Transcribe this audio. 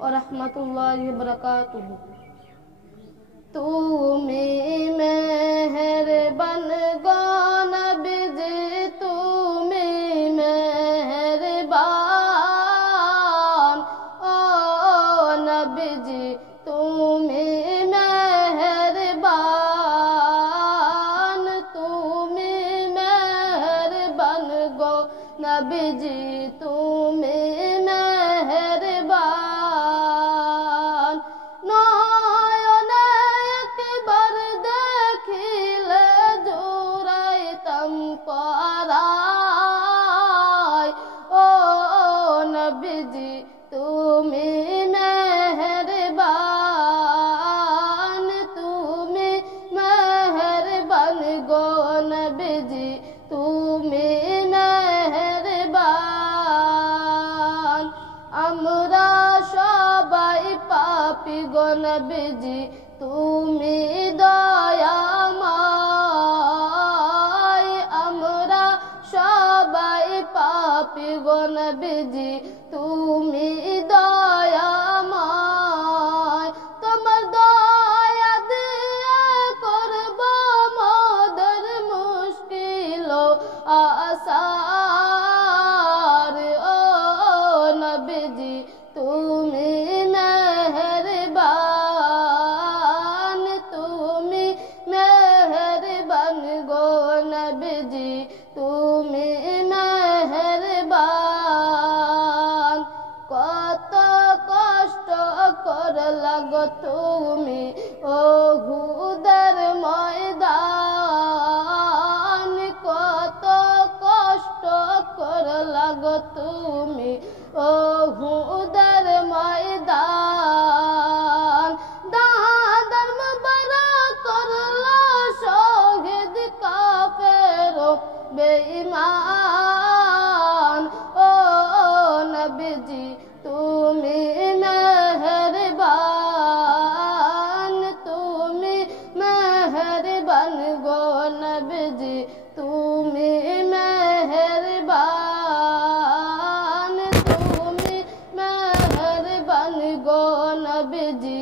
व रहमतुल्लाहि व बरकातुहू। তুমি মেহেরবান গো নবীজি, তুমি মেহেরবান ও নবীজি, তুমি মেহেরবান, তুমি মেহেরবান গো নবীজি, তুমি মেহেরবান। নয়নে একবার দেখিলে জুড়াইতাম পরায় ও নবীজি, তুমি মেহেরবান, তুমি মেহেরবান গো নবীজি, তুমি মেহেরবান। আমরা সবাই পাপী গো নবীজি, তুমি দয়াময়। আমরা সবাই পাপী গো নবীজি, তুমি দয়াময়। তোমার দয়া দিয়ে করব মোদের মুশকিল আসার ও নবীজি, তুমি মেহেরবান, তুমি মেহেরবান গো নবীজি, তুমি মেহেরবান। কত কষ্ট করলা গো তুমি উহুদের ময়দান, কত কষ্ট করলা গো তুমি উহুদের ময়দান। দাদার মুবারক করলো শহীদ কাফের বেঈমান ও নবীজি, তুমি মেহেরবান, তুমি মেহেরবান গো নবীজি, তুমি মেহেরবান, তুমি মেহেরবান গো নবীজি,